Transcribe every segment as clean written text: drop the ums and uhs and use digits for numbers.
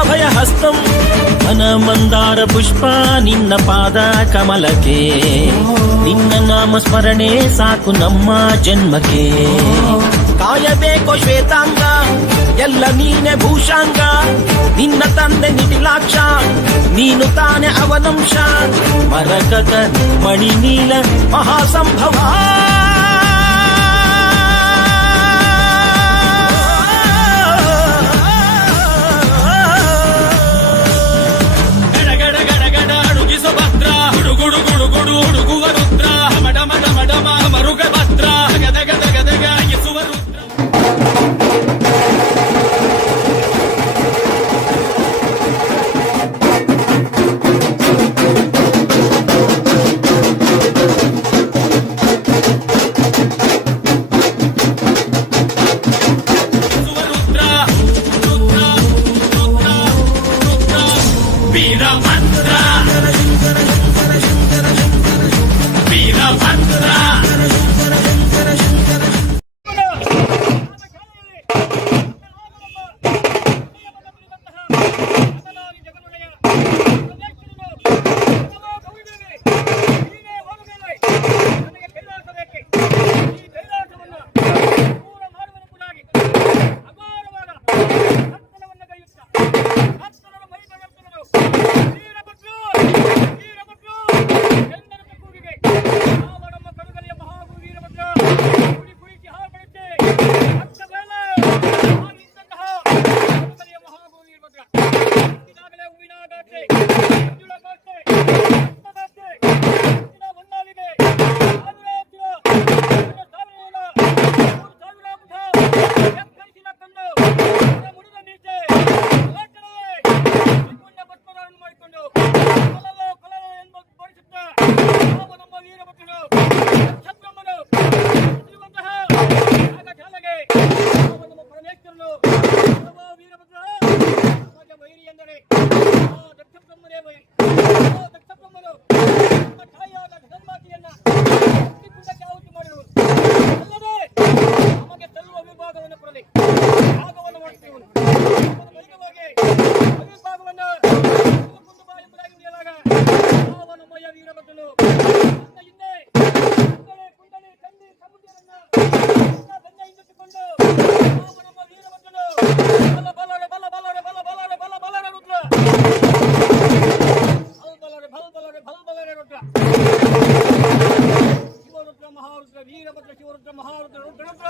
ಅಭಯ ಹಸ್ತಂ ಘನ ಮಂದಾರ ಪುಷ್ಪ ನಿನ್ನ ಪಾದ ಕಮಲಕ್ಕೆ ನಿನ್ನ ನಾಮ ಸ್ಮರಣೆ ಸಾಕು ನಮ್ಮ ಜನ್ಮಕ್ಕೆ ಕಾಯಬೇಕೋ ಶ್ವೇತಾಂಗ ಎಲ್ಲ ನೀನೆ ಭೂಷಾಂಗ ನಿನ್ನ ತಂದೆ ನಿಟಿಲಾಕ್ಷ ನೀನು ತಾನೆ ಅವನಂಶ ಮರಕತ ಮಣಿ ನೀಲ ಮಹಾಸಂಭವ ಹುಡುಗುವ ರುದ್ರ ಮಡ ಮಡ ಮಡ ಮರುಗ ಭದ್ರ ಗದ ಗದ ಗದಗ ಎಸುವ ರುದ್ರ ವೀರಭದ್ರ ವೀರಭದ್ರ ಶಿವರುದ್ರ ಮಹಾರುದ್ರ ರುದ್ರ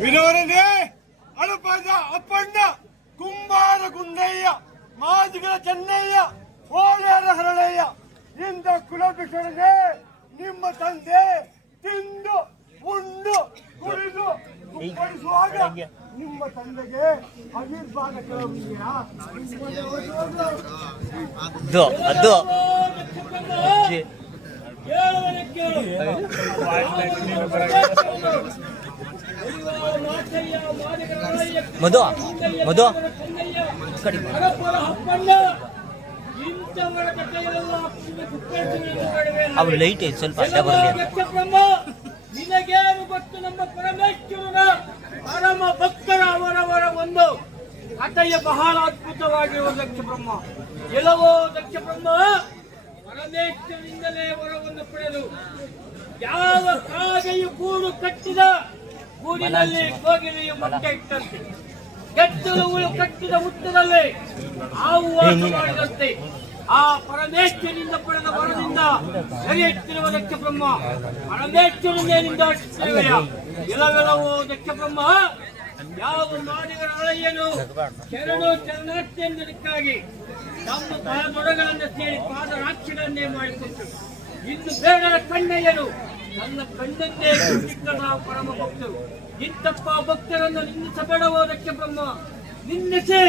ವಿನೋರನೆ ಅನುಪದ ಅಪ್ಪಣ್ಣ ಕುಂಬಾರ ಗುಂಡಯ್ಯ ಮಾದಿಗರ ಚೆನ್ನಯ್ಯ ಓಳ್ಯಾರ ಹರಳಯ್ಯ ಇಂದ ಕುಲಭಿಷಣೆ ನಿಮ್ಮ ತಂದೆ ತಿಂದು ಉಂಡು ಕುಡಿದು ಕುಪ್ಪಳಿಸುವಾಗ ನಿಮ್ಮ ತಂದೆಗೆ ಅವಿರ್ಭಾಗ ಕೇಳುವುದಿದೆಯಾ? ಮಧು ಮಧು ಕಡಿಮೆ ಹರಪರ ಹಪ್ಪಣ್ಣ ಇಂಥವರ ಕಥೆಯೆಲ್ಲ ಅವು ಲೈಟ್ ಐತೆ ಸ್ವಲ್ಪ ಅಡ್ಡ ಬರಲಿ ಬ್ರಹ್ಮ ನಿನಗೇನು ಗೊತ್ತು ನಮ್ಮ ಪರಮೇಶ್ವರನ ಪರಮ ಭಕ್ತರ ಅವರವರ ಒಂದು ಕಥೆಯ ಬಹಳ ಅದ್ಭುತವಾಗಿರುವ ದಕ್ಷ ಬ್ರಹ್ಮ ಎಲ್ಲವೋ ದಕ್ಷ ಬ್ರಹ್ಮ ಪರಮೇಶ್ವರನಿಂದಲೇ ವರವನ್ನು ಪಡೆದು ಯಾವ ಕಾಗೆಯು ಗೂಡು ಕಟ್ಟಿದ ಗೂಡಿನಲ್ಲಿ ಕೋಗಿಲೆಯು ಮೊಟ್ಟೆ ಇಟ್ಟಂತೆ ಕೆತ್ತಲುಗಳು ಕಟ್ಟಿದ ಹುತ್ತದಲ್ಲಿ ಹಾವು ವಾಸ ಮಾಡಿದಂತೆ ಆ ಪರಮೇಶ್ವರನಿಂದ ಪಡೆದ ವರದಿಂದ ನಡೆಯುತ್ತಿರುವ ದಕ್ಷ ಬ್ರಹ್ಮ ಪರಮೇಶ್ವರನಿಂದ ಎಲ್ಲವೆಲ್ಲವೋ ದಕ್ಷ ಬ್ರಹ್ಮ ಯಾವ ಮಾಡಿಗರ ಅಳೆಯನು ಶರಣಾರ್ಥಿಯೆಂದಕ್ಕಾಗಿ ತಮ್ಮ ಪಾದೊಡಗಳನ್ನು ಸೇರಿ ಪಾದರಾಕ್ಷಿಗಳನ್ನೇ ಮಾಡಿಕೊಟ್ಟು ಇನ್ನು ಬೇಡರ ಕಣ್ಣಯ್ಯನು ನನ್ನ ಕಣ್ಣನ್ನೇ ಬಿಟ್ಟಿದ್ದ ನಾವು ಪರಮ ಭಕ್ತರು ಇಂತಪ್ಪ ಭಕ್ತರನ್ನು ನಿಂದಿಸಬೇಡವೋ ದಕ್ಷ ಬ್ರಹ್ಮ ನಿಂದಿಸಿ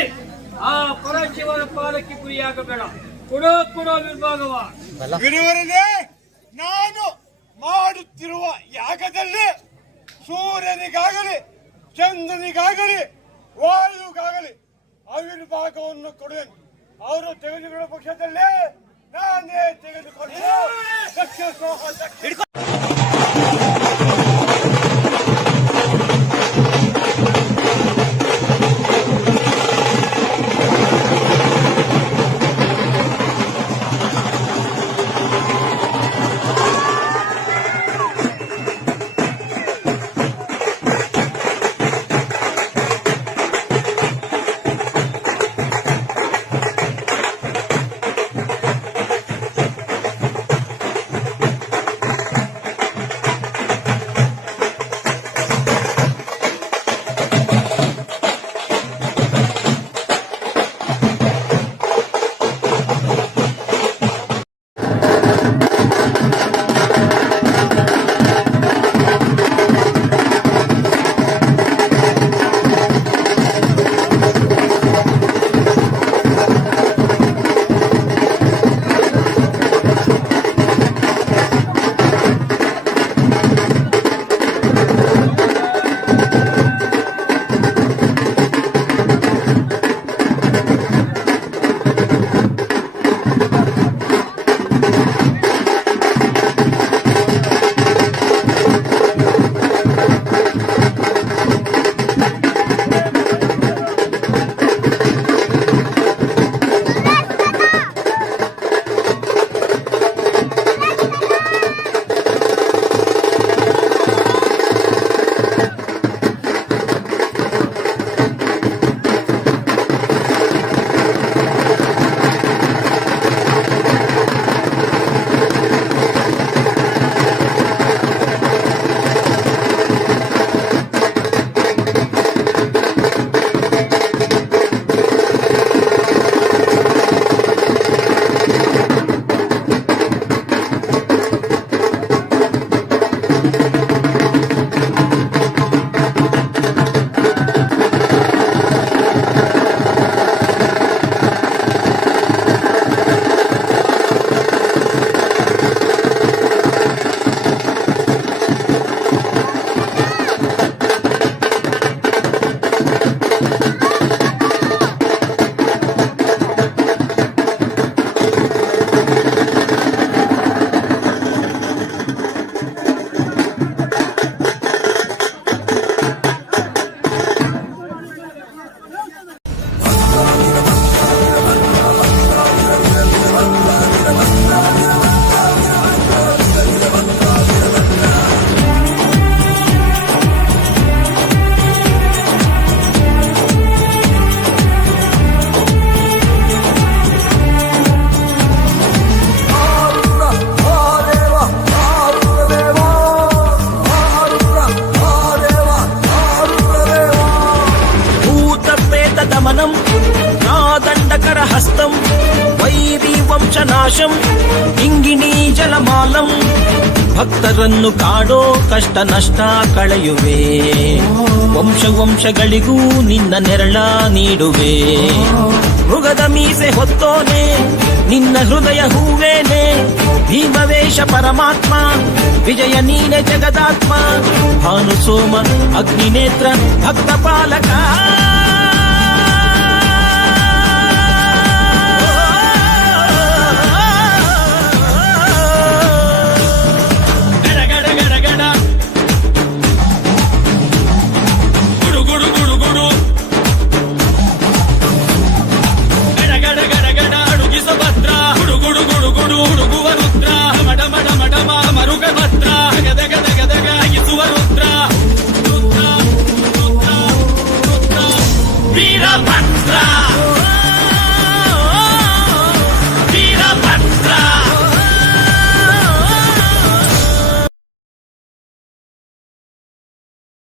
ಆ ಪರಶಿವನ ಪಾದಕ್ಕೆ ಗುರಿಯಾಗಬೇಡ ಕೊಡೋ ವಿಭಾಗವ ಗುರುವರನೇ, ನಾನು ಮಾಡುತ್ತಿರುವ ಯಾಗದಲ್ಲಿ ಸೂರ್ಯನಿಗಾಗಲಿ ಚಂದ್ರನಿಗಾಗಲಿ ವಾಯುಗಾಗಲಿ ಆವಿರ್ಭಾಗವನ್ನು ಕೊಡುವೆನು. ಅವರು ತೆಗೆದುಕೊಳ್ಳುವ ಪಕ್ಷದಲ್ಲಿ ನಾನೇ ತೆಗೆದುಕೊಂಡು హస్తం వైరీ ವಂಶನಾಶಂ ಇಂಗಿಣಿ ಜಲಮಾಲಂ ಭಕ್ತರನ್ನು ಕಾಡೋ ಕಷ್ಟ ನಷ್ಟ ಕಳೆಯುವೆ ವಂಶಗಳಿಗೂ ನಿನ್ನ ನೆರಳ ನೀಡುವೆ ಮೃಗದ ಮೀಸೆ ಹೊತ್ತೋನೆ ನಿನ್ನ ಹೃದಯ ಹೂವೇನೆ ಭೀಮವೇಶ ಪರಮಾತ್ಮ ವಿಜಯ ನೀನೆ ಜಗದಾತ್ಮ ಭಾನು ಸೋಮ ಅಗ್ನಿನೇತ್ರ ಭಕ್ತ ಪಾಲಕ